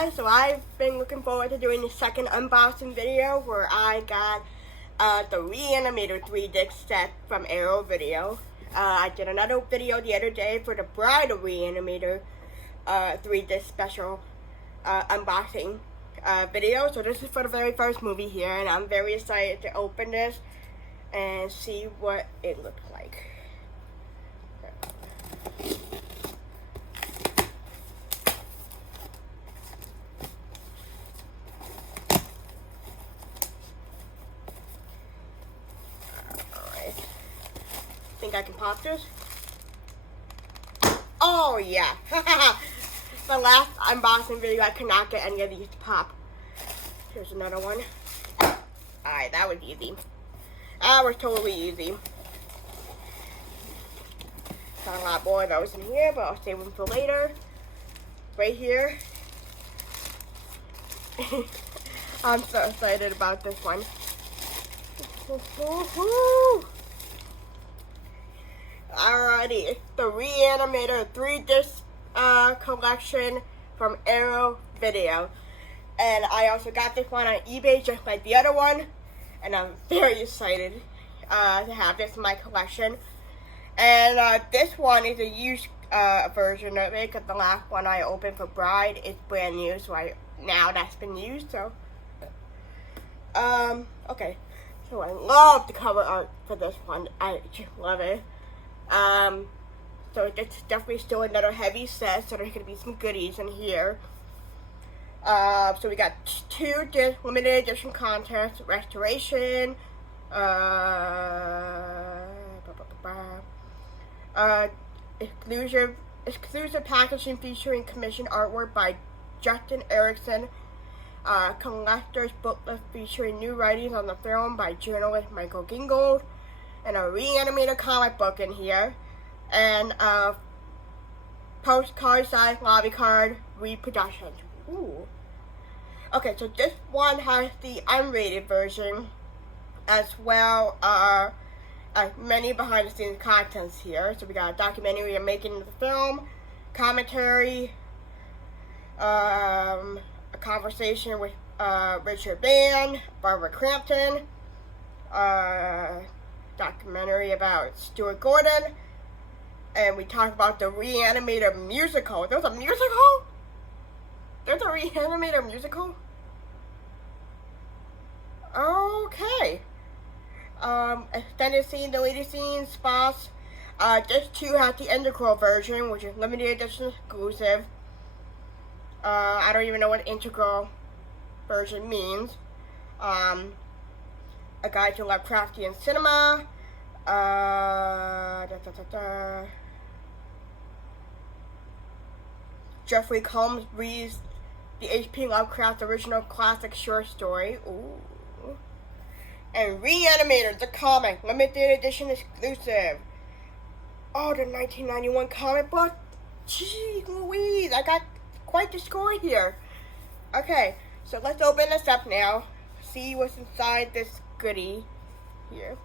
guys, so I've been looking forward to doing the second unboxing video where I got the Re-Animator 3-disc set from Arrow Video. I did another video the other day for the Bride of Re-Animator 3-disc special unboxing video. So this is for the very first movie here, and I'm very excited to open this and see what it looks like. Think I can pop this? Oh yeah! The last unboxing video I could not get any of these to pop. Here's another one. Alright, that was easy. That was totally easy. Got a lot more of those in here, but I'll save them for later. Right here. I'm so excited about this one. Alrighty, the Re-Animator 3-disc collection from Arrow Video. And I also got this one on eBay just like the other one. And I'm very excited to have this in my collection. And this one is a used version of it, because the last one I opened for Bride is brand new, so now that's been used, so. Okay. So I love the cover art for this one. I just love it. So it's definitely still another heavy set, so there's going to be some goodies in here. So we got 2 limited edition contests, restoration, exclusive packaging featuring commissioned artwork by Justin Erickson, collector's booklet featuring new writings on the film by journalist Michael Gingold, and a Re-Animator comic book in here, and postcard size lobby card reproductions. Ooh. Okay, so this one has the unrated version, as well as many behind the scenes contents here. So we got a documentary on making the film, commentary, a conversation with Richard Band, Barbara Crampton, documentary about Stuart Gordon, and we talk about the Re-Animator musical. There's a musical? There's a Re-Animator musical? Okay. Extended scene, deleted scene, spots. This 2 has the integral version, which is limited edition exclusive. I don't even know what integral version means. A Guide to Lovecraftian Cinema. Jeffrey Combs reads the H.P. Lovecraft original classic short story. Ooh. And Re-Animator, the comic, limited edition exclusive. Oh, the 1991 comic book? Gee Louise, I got quite the score here. Okay, so let's open this up now. See what's inside this goodie here.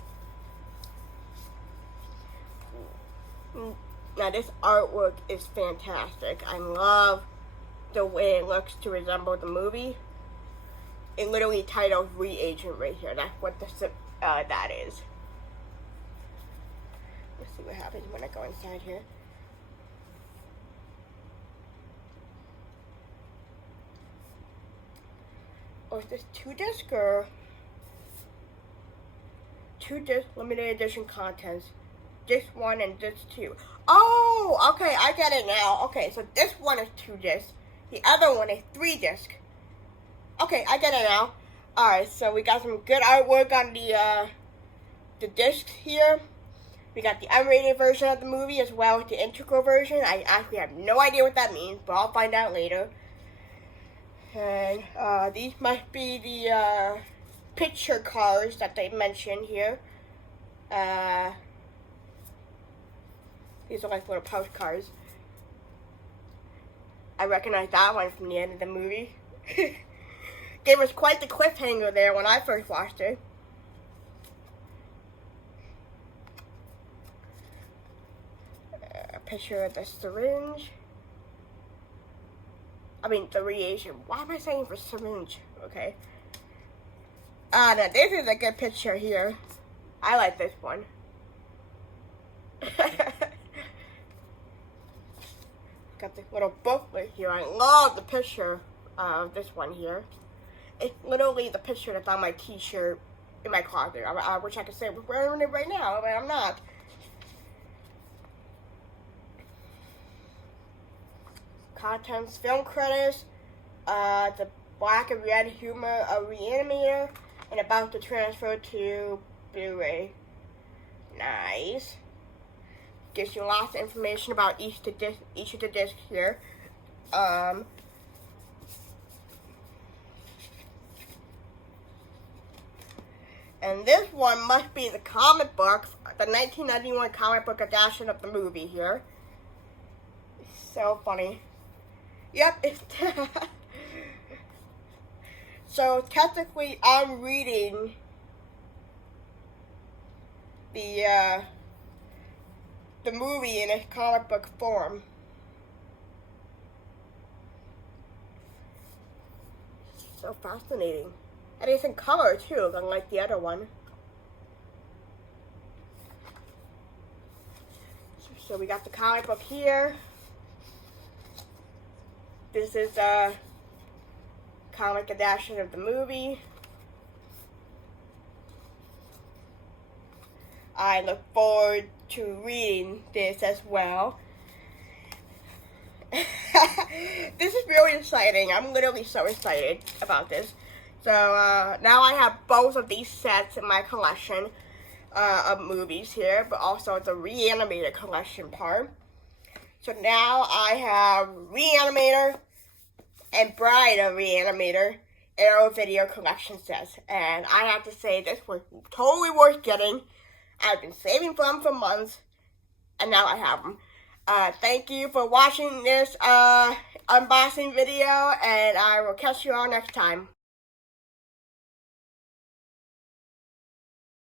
Now this artwork is fantastic. I love the way it looks to resemble the movie. It literally titles Reagent right here. That's what that is. Let's see what happens when I go inside here. Oh, is this 2-disc or 2-disc limited edition contents? Disc 1 and disc 2. Oh, okay, I get it now. Okay, so this one is 2-disc. The other one is 3-disc. Okay, I get it now. Alright, so we got some good artwork on the discs here. We got the unrated version of the movie as well as the integral version. I actually have no idea what that means, but I'll find out later. And these must be the picture cards that they mentioned here. These are like little postcards. I recognize that one from the end of the movie. Gave us quite the cliffhanger there when I first watched it. A picture of the syringe. I mean, the reagent. Why am I saying for syringe? Okay. Now this is a good picture here. I like this one. Got this little booklet here. I love the picture of this one here. It's literally the picture that's on my t-shirt in my closet. I wish I could say I was wearing it right now, but I'm not. Contents, film credits, the black and red humor of Re-Animator, and about to transfer to Blu-ray. Nice. Gives you lots of information about each of the discs here. And this one must be the comic book, the 1991 comic book adaptation of the movie here. It's so funny. Yep, it's so technically I'm reading the movie in a comic book form. So fascinating. And it's in color too, unlike the other one. So we got the comic book here. This is a comic adaptation of the movie. I look forward to reading this as well. This is really exciting. I'm literally so excited about this. So now I have both of these sets in my collection of movies here, but also the Re-Animator collection part. So now I have Re-Animator and Bride of Re-Animator Arrow Video collection sets. And I have to say, this was totally worth getting. I've been saving for them for months, and now I have them. Thank you for watching this unboxing video, and I will catch you all next time.